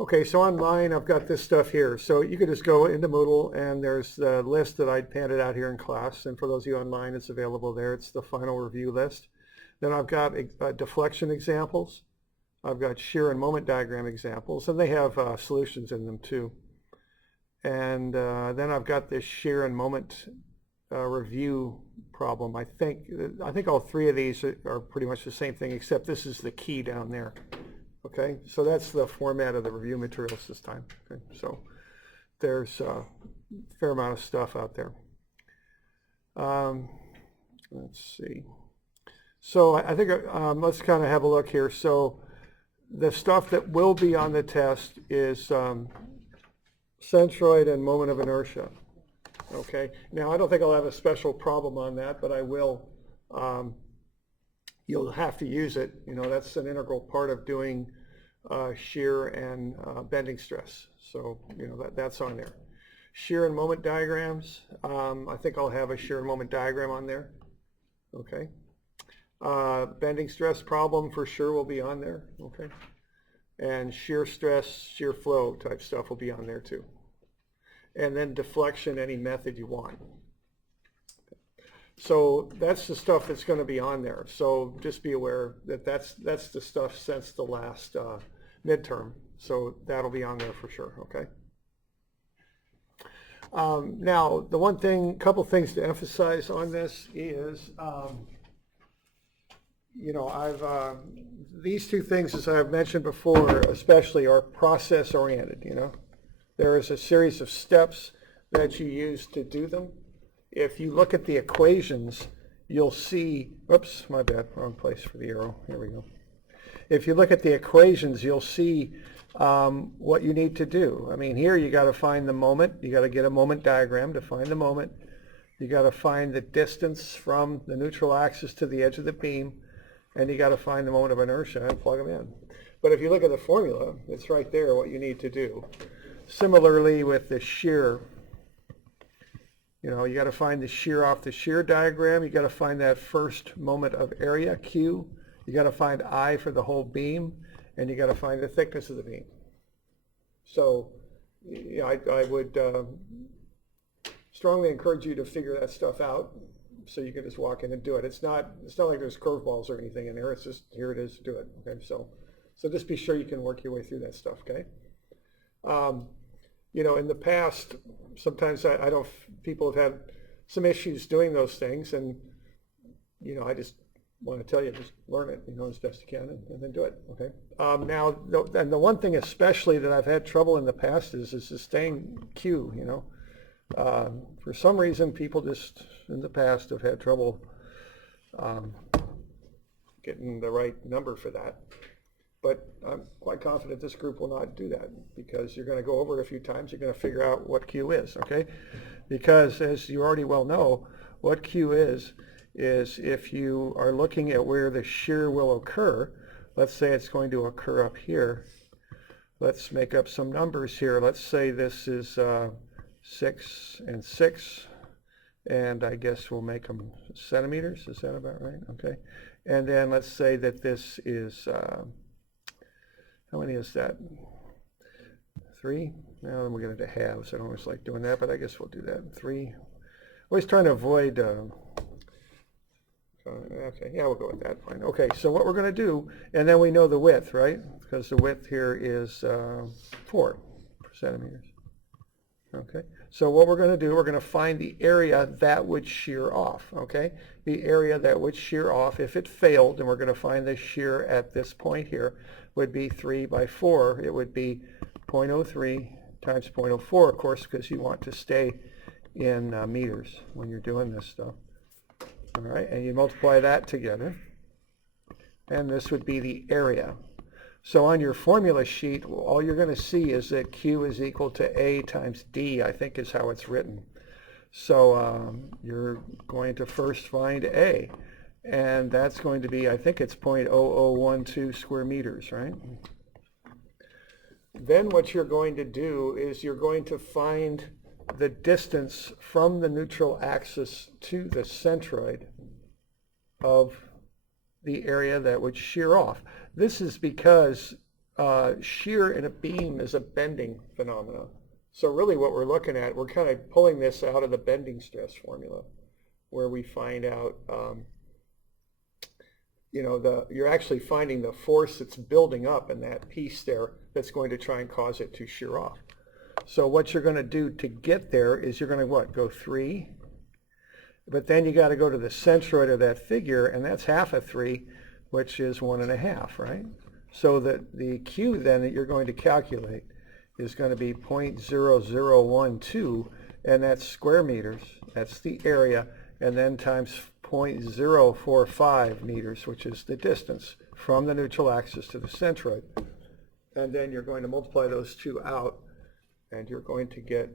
Okay, so online I've got this stuff here. So you could just go into Moodle and there's the list that I handed out here in class. And for those of you online, it's available there. It's the final review list. Then I've got deflection examples. I've got shear and moment diagram examples, and they have solutions in them too. And then I've got this shear and moment review problem. I think all three of these are pretty much the same thing, except this is the key down there. Okay, so that's the format of the review materials this time. Okay, so there's a fair amount of stuff out there. Let's see. So I think let's kind of have a look here. So the stuff that will be on the test is centroid and moment of inertia. Okay, now I don't think I'll have a special problem on that, but I will. You'll have to use it. You know, that's an integral part of doing shear and bending stress. So, you know, that's on there. Shear and moment diagrams. I think I'll have a shear and moment diagram on there. Okay. Bending stress problem for sure will be on there. Okay. And shear stress, shear flow type stuff will be on there too. And then deflection, any method you want. So that's the stuff that's going to be on there. So just be aware that that's the stuff since the last midterm. So that'll be on there for sure. Okay. Now the one thing, couple things to emphasize on this is, you know, these two things, as I've mentioned before, especially are process oriented. You know, there is a series of steps that you use to do them. If you look at the equations, you'll see, oops, my bad, wrong place for the arrow. Here we go. If you look at the equations, you'll see what you need to do. I mean, here you got to find the moment. You got to get a moment diagram to find the moment. You got to find the distance from the neutral axis to the edge of the beam, and you got to find the moment of inertia and plug them in. But if you look at the formula, it's right there what you need to do. Similarly with the shear. You know, you got to find the shear off the shear diagram. You got to find that first moment of area, Q. You got to find I for the whole beam, and you got to find the thickness of the beam. So, you know, I would strongly encourage you to figure that stuff out, so you can just walk in and do it. It's not like there's curveballs or anything in there. It's just here it is, do it. Okay, so just be sure you can work your way through that stuff. Okay. You know, in the past, sometimes I don't, people have had some issues doing those things, and, you know, I just want to tell you, just learn it, you know, as best you can, and then do it, okay? Now, and the one thing especially that I've had trouble in the past is staying Q, you know. For some reason, people just, in the past, have had trouble getting the right number for that. But I'm quite confident this group will not do that, because you're going to go over it a few times. You're going to figure out what Q is, okay? Because as you already well know, what Q is if you are looking at where the shear will occur, let's say it's going to occur up here. Let's make up some numbers here. Let's say this is 6 and 6, and I guess we'll make them centimeters. Is that about right? Okay. And then let's say that this is... how many is that? 3? Now then we'll get into halves. I don't always like doing that, but I guess we'll do that. 3. Always trying to avoid, okay, yeah, we'll go with that. Fine. Okay, so what we're going to do, and then we know the width, right? Because the width here is 4 centimeters. Okay, so what we're going to do, we're going to find the area that would shear off, okay? The area that would shear off if it failed, and we're going to find the shear at this point here, would be 3 by 4. It would be 0.03 times 0.04, of course, because you want to stay in meters when you're doing this stuff. All right, and you multiply that together, and this would be the area. So on your formula sheet, all you're going to see is that Q is equal to A times D, I think is how it's written. So you're going to first find A, and that's going to be, I think it's 0.0012 square meters, right? Then what you're going to do is you're going to find the distance from the neutral axis to the centroid of the area that would shear off. This is because shear in a beam is a bending phenomena. So really what we're looking at, we're kind of pulling this out of the bending stress formula, where we find out, you're actually finding the force that's building up in that piece there that's going to try and cause it to shear off. So what you're going to do to get there is you're going to what? Go 3. But then you got to go to the centroid of that figure, and that's half of 3, which is 1.5, right? So that the Q then that you're going to calculate is going to be 0.0012, and that's square meters. That's the area, and then times 0.045 meters, which is the distance from the neutral axis to the centroid. And then you're going to multiply those two out, and you're going to get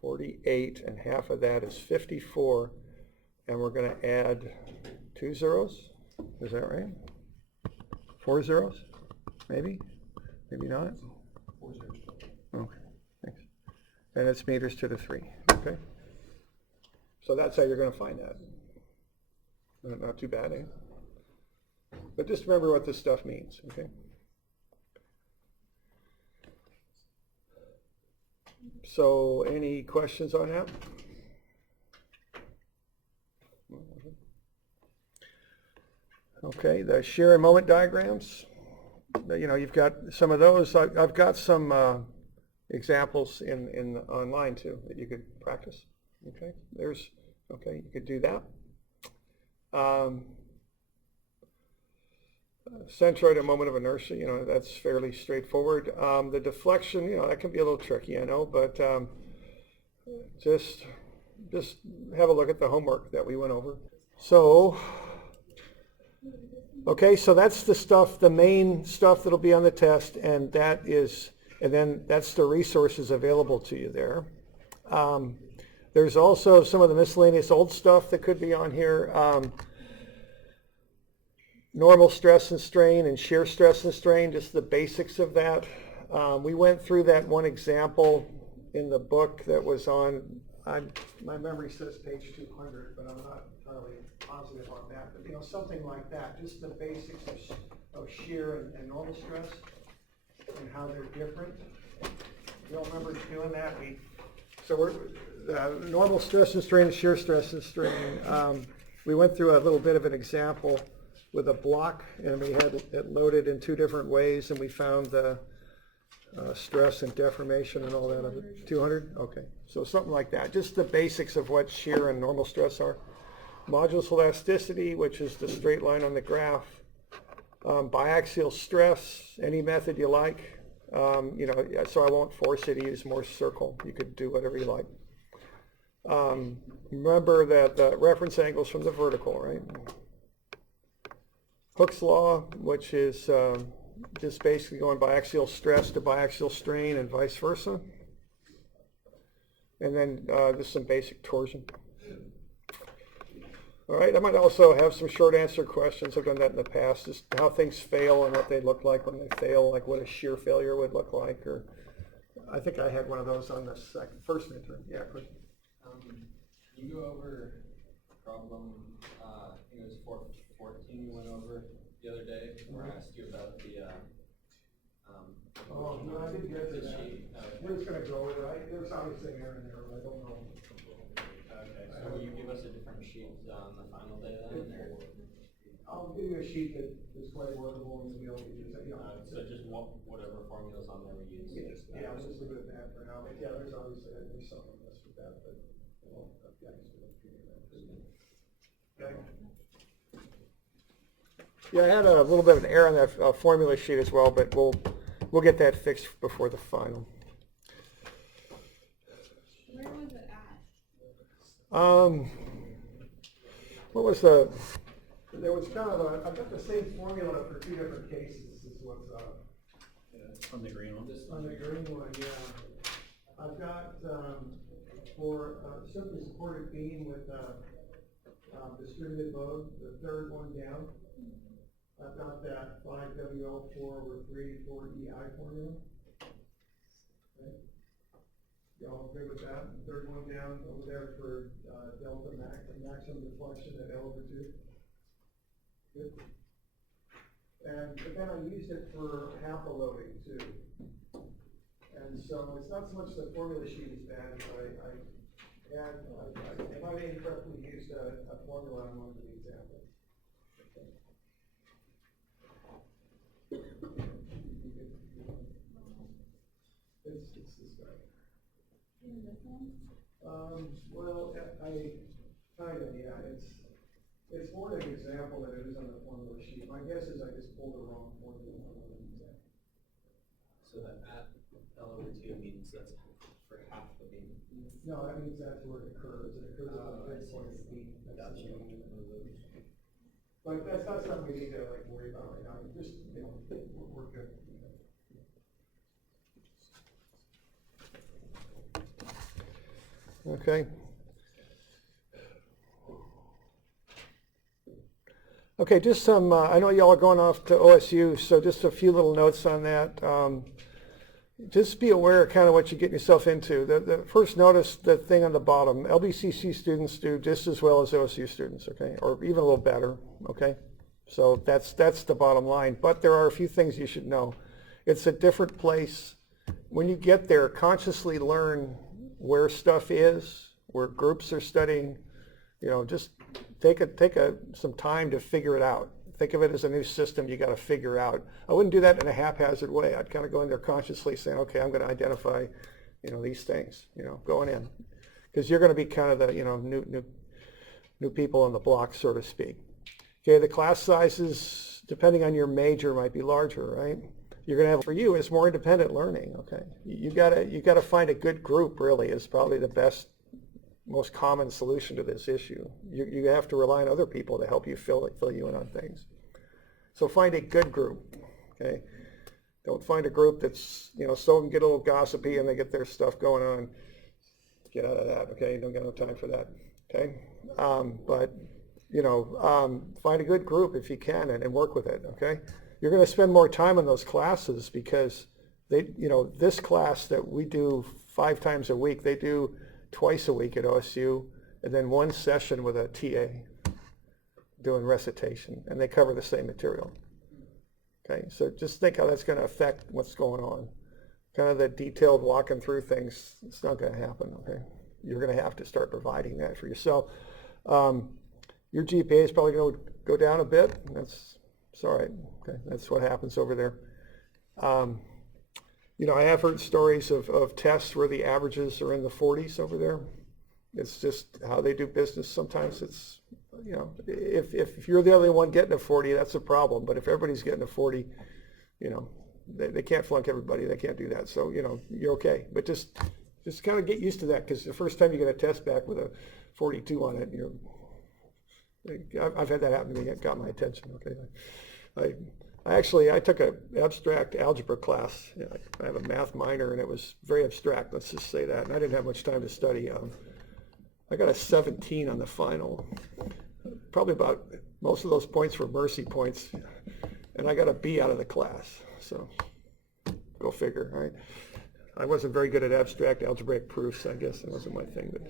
48, and half of that is 54, and we're going to add 2 zeros. Is that right? 4 zeros? Maybe? Maybe not? 4 zeros. Okay, thanks. And it's meters to the 3, okay? So that's how you're going to find that. Not too bad, eh? But just remember what this stuff means, okay? So any questions on that? Okay, the shear and moment diagrams. You've got some of those. I've got some examples in online too that you could practice. Okay, you could do that. Centroid and moment of inertia, that's fairly straightforward. The deflection, that can be a little tricky, I know, but just have a look at the homework that we went over. So, okay, so that's the stuff, the main stuff that'll be on the test, and then that's the resources available to you there. There's also some of the miscellaneous old stuff that could be on here. Normal stress and strain and shear stress and strain, just the basics of that. We went through that one example in the book that was on, my memory says page 200, but I'm not entirely positive on that. But something like that, just the basics of shear and normal stress and how they're different. You all remember doing that? So we're normal stress and strain, shear stress and strain. We went through a little bit of an example with a block, and we had it loaded in 2 different ways, and we found the stress and deformation and all that of it. 200? Okay, so something like that. Just the basics of what shear and normal stress are. Modulus elasticity, which is the straight line on the graph. Biaxial stress, any method you like. So I won't force you to use Morse circle. You could do whatever you like. Remember that the reference angles from the vertical, right? Hooke's law, which is just basically going biaxial stress to biaxial strain and vice versa. And then just some basic torsion. All right, I might also have some short answer questions. I've done that in the past, just how things fail and what they look like when they fail, like what a shear failure would look like. Or I think I had one of those on the first midterm. Yeah, question. Can you go over problem, I think it was 14 you went over the other day, where I asked you about the oh, no, I didn't get to that. Sheet. We're just going to go with it. There's obviously an error in there, but I don't know. Okay, so will you give us a different sheet on the final day then? Or? I'll give you a sheet that is quite workable and you'll be able to use it. So just whatever formulas on there we use. Yeah, I'll just leave it at that for now. But yeah, there's obviously some of this with that, but yeah, just look through that. Okay. Yeah, I had a little bit of an error on that formula sheet as well, but we'll get that fixed before the final. Where was it at? What was there was kind of I've got the same formula for 2 different cases. This is what's On the green one? on the green one, yeah. I've got for simply supported beam with distributed load, the third one down. I've got that 5WL4 over 3/4EI formula. Okay. Y'all agree with that? Third one down over there for delta maximum deflection at L over 2. Good. But then I used it for half a loading too. And so it's not so much the formula sheet is bad, but if I incorrectly used a formula on one of the examples. It's this guy. Well, yeah. It's more an example than it is on the formula sheet. My guess is I just pulled the wrong formula on one example. So that at L/2 means that's for half the beam? No, that means that's where it occurs. It occurs at the midpoint of the beam. Gotcha. But that's not something we need to like worry about right now. Just, we're good. Okay. Okay, just some, I know y'all are going off to OSU, so just a few little notes on that. Just be aware of kind of what you're getting yourself into. The first notice, the thing on the bottom, LBCC students do just as well as OSU students, okay? Or even a little better, okay? So that's the bottom line. But there are a few things you should know. It's a different place. When you get there, consciously learn where stuff is, where groups are studying, just take some time to figure it out. Think of it as a new system you got to figure out. I wouldn't do that in a haphazard way. I'd kind of go in there consciously saying, okay, I'm going to identify, these things, going in. Because you're going to be kind of the, new people on the block, so to speak. Okay, the class sizes, depending on your major, might be larger, right? You're going to have, for you, it's more independent learning, okay? You got to find a good group, really, is probably the best, most common solution to this issue. You have to rely on other people to help you fill you in on things. So find a good group, okay? Don't find a group that's, so can get a little gossipy and they get their stuff going on. Get out of that, okay? You don't got no time for that, okay? Find a good group if you can and work with it, okay? You're going to spend more time in those classes because this class that we do 5 times a week, they do twice a week at OSU, and then one session with a TA doing recitation, and they cover the same material. Okay, so just think how that's going to affect what's going on. Kind of the detailed walking through things, it's not going to happen, okay? You're going to have to start providing that for yourself. Your GPA is probably going to go down a bit. It's all right, okay? That's what happens over there. I have heard stories of tests where the averages are in the 40s over there. It's just how they do business. Sometimes it's, if you're the only one getting a 40, that's a problem. But if everybody's getting a 40, they can't flunk everybody. They can't do that. So, you're okay. But just kind of get used to that, because the first time you get a test back with a 42 on it, I've had that happen to me. It got my attention, okay? I took an abstract algebra class. I have a math minor, and it was very abstract, let's just say that. And I didn't have much time to study. I got a 17 on the final. Probably about most of those points were mercy points. And I got a B out of the class. So go figure, right? I wasn't very good at abstract algebraic proofs. I guess it wasn't my thing. But,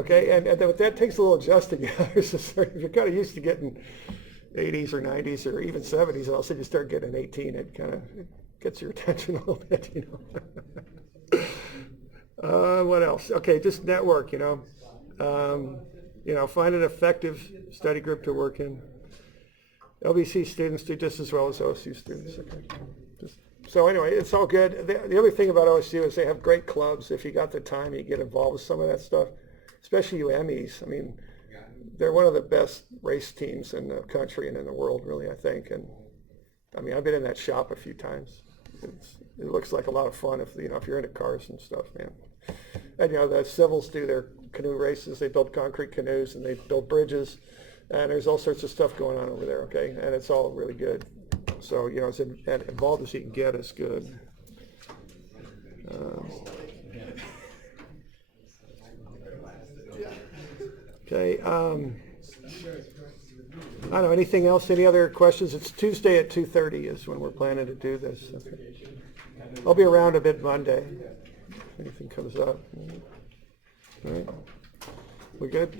okay, and that takes a little adjusting. If you're kind of used to getting 80s or 90s or even 70s, and all of a sudden you start getting an 18, it kind of gets your attention a little bit, What else? Okay, just network, find an effective study group to work in. LBC students do just as well as OSU students, okay? So anyway, it's all good. The other thing about OSU is they have great clubs. If you got the time, you get involved with some of that stuff, especially you Emmys. I mean, they're one of the best race teams in the country and in the world, really, I think. And I mean, I've been in that shop a few times. It looks like a lot of fun if you're into cars and stuff, man. And the civils do their canoe races. They build concrete canoes and they build bridges, and there's all sorts of stuff going on over there, okay? And it's all really good. So as involved as you can get is good. Okay. I don't know, anything else? Any other questions? It's Tuesday at 2:30 is when we're planning to do this. Okay. I'll be around a bit Monday if anything comes up. All right. We good?